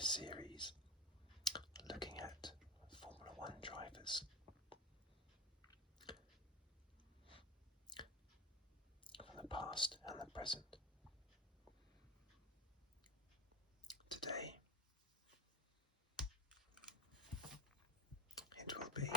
series looking at Formula One drivers from the past and the present. Today it will be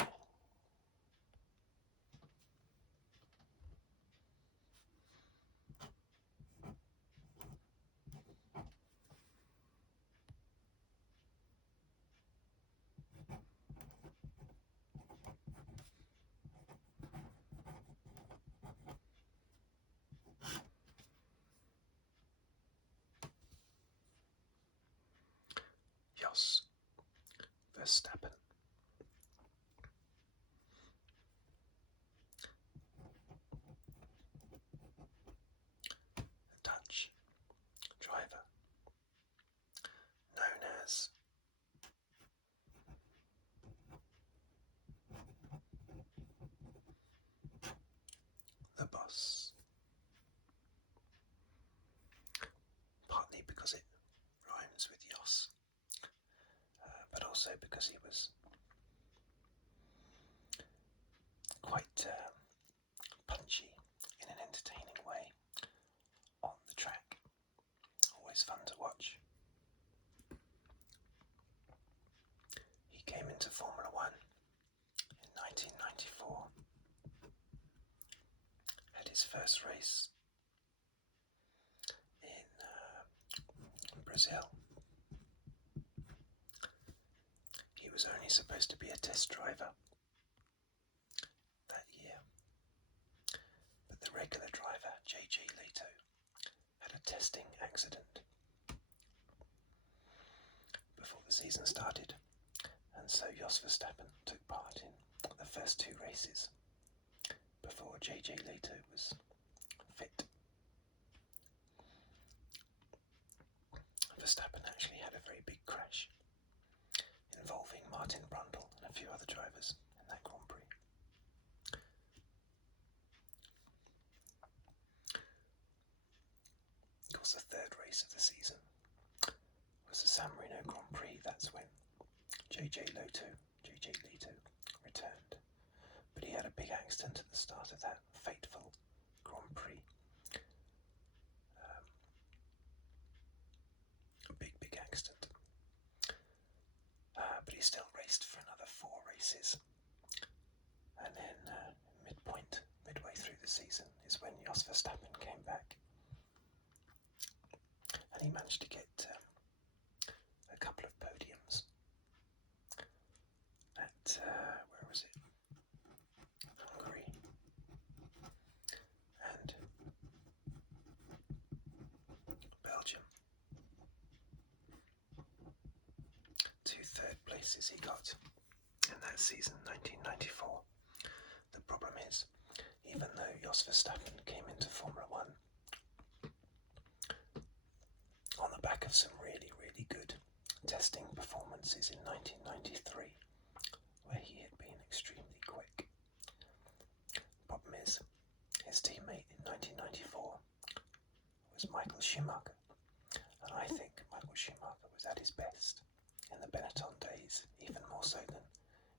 Jos Verstappen. A Dutch driver known as the Boss, partly because it rhymes with Jos, but also because he was quite punchy in an entertaining way on the track. Always fun to watch. He came into Formula One in 1994, had his first race in Brazil. He was only supposed to be a test driver that year, but the regular driver, JJ Leto, had a testing accident before the season started, and so Jos Verstappen took part in the first two races before JJ Leto was fit. Verstappen actually had a very big crash involving Martin Brundle and a few other drivers in that Grand Prix. Of course, the third race of the season was the San Marino Grand Prix. That's when JJ Leto returned, but he had a big accident at the start of that fateful Grand Prix. A big accident. But he still raced for another 4 races, and then midway through the season is when Jos Verstappen came back, and he managed to get a couple of podiums at where was it? Hungary and Belgium. 2 third places he got in that season, 1994. The problem is, even though Jos Verstappen came into Formula One on the back of some really good testing performances in 1993, where he had been extremely quick, the problem is, his teammate in 1994 was Michael Schumacher, and I think Michael Schumacher was at his best in the Benetton days, even more so than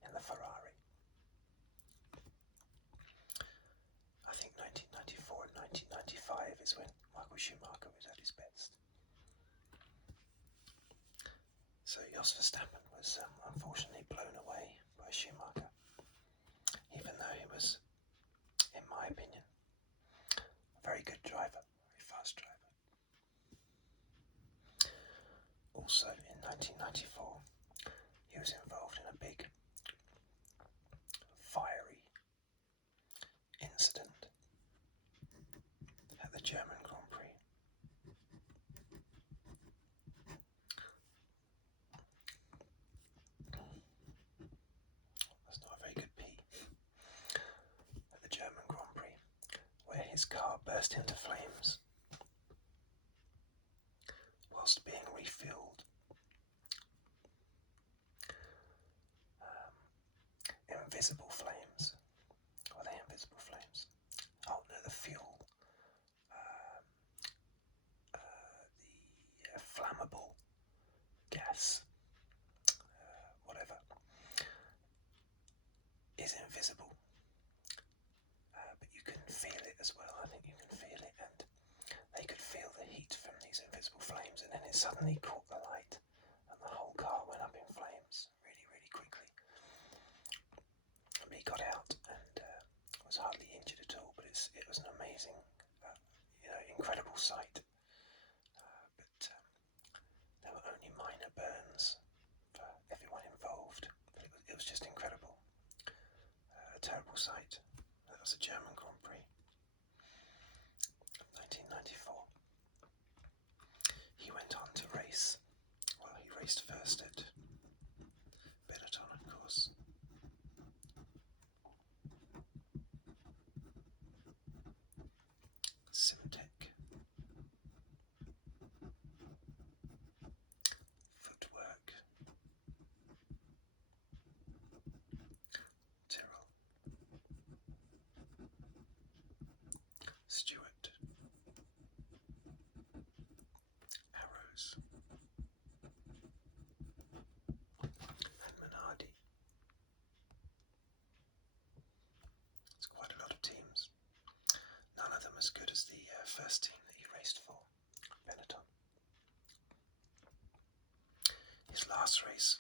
in the Ferrari. I think 1994 and 1995 is when Michael Schumacher was at his best. So Jos Verstappen was unfortunately blown away by Schumacher, even though he was, in my opinion, a very good driver, very fast driver. Also in 1994, he was involved in a big fiery incident at the German Grand Prix. That's not a very good P. At the German Grand Prix, where his car burst into flames whilst being refueled. Invisible flames. Were they invisible flames? Oh no, the fuel. The flammable gas gas, whatever, is invisible, but you can feel it as well. I think you can feel it, and they could feel the heat from these invisible flames, and then it suddenly caught the light, and the whole car went up in flames really, really quickly. And he got out and was hardly injured at all, but it was an amazing, incredible sight. But there were only minor burns for everyone involved, but it was just incredible. A terrible sight. That was a German Grand Prix, 1994. He went on to race. Well, he raced first at Benetton, of course. Simtek. Footwork. Tyrrell. Stewart. Arrows. And Minardi. It's quite a lot of teams. None of them as good as the first team that he raced for, Benetton. His last race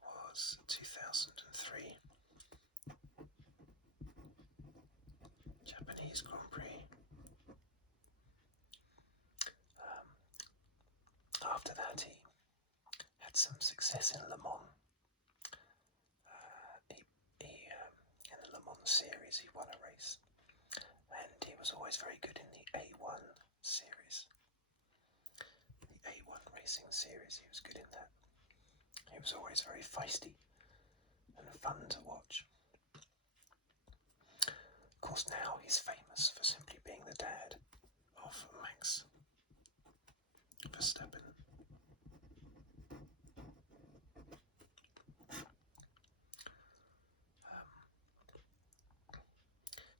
was 2003 Japanese Grand Prix. After that, he had some success in Le Mans. In the Le Mans series, he won a race, and he was always very good in the A1 series. The A1 racing series, he was good in that. He was always very feisty and fun to watch. Of course, now he's famous for simply being the dad of Max Verstappen.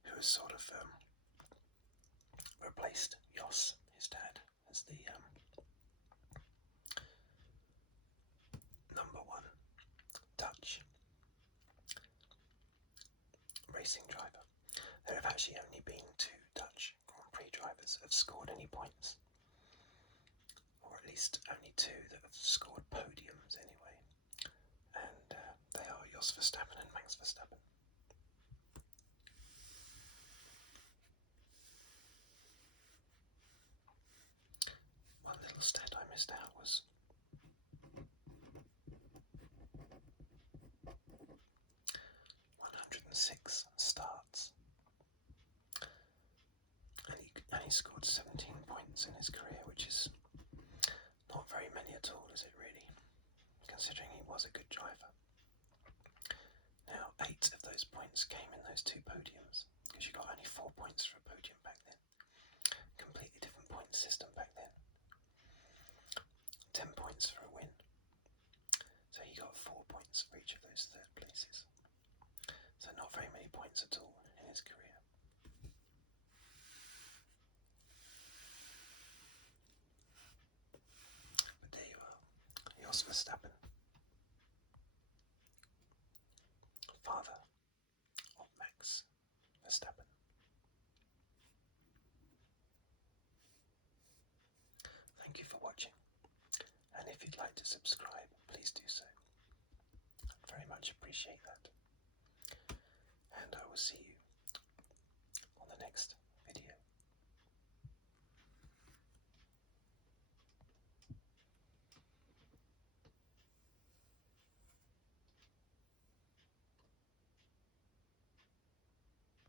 Who has sort of replaced Jos, his dad, as the number one Dutch racing driver. There have actually only been 2 Dutch Grand Prix drivers that have scored any points, or at least only 2 that have scored podiums anyway, and they are Jos Verstappen and Max Verstappen. One little stat I missed out was 106 starts, and he scored 17 points in his career, which is not very many at all, is it really, considering he was a good driver. Now, 8 of those points came in those 2 podiums, because you got only 4 points for a podium back then. Completely different point system back then. 10 points for a win. So he got 4 points for each of those 3rd places. So not very many points at all in his career. But there you are, Jos Verstappen, father of Max Verstappen. Thank you for watching, and if you'd like to subscribe, please do so. I'd very much appreciate that. And I will see you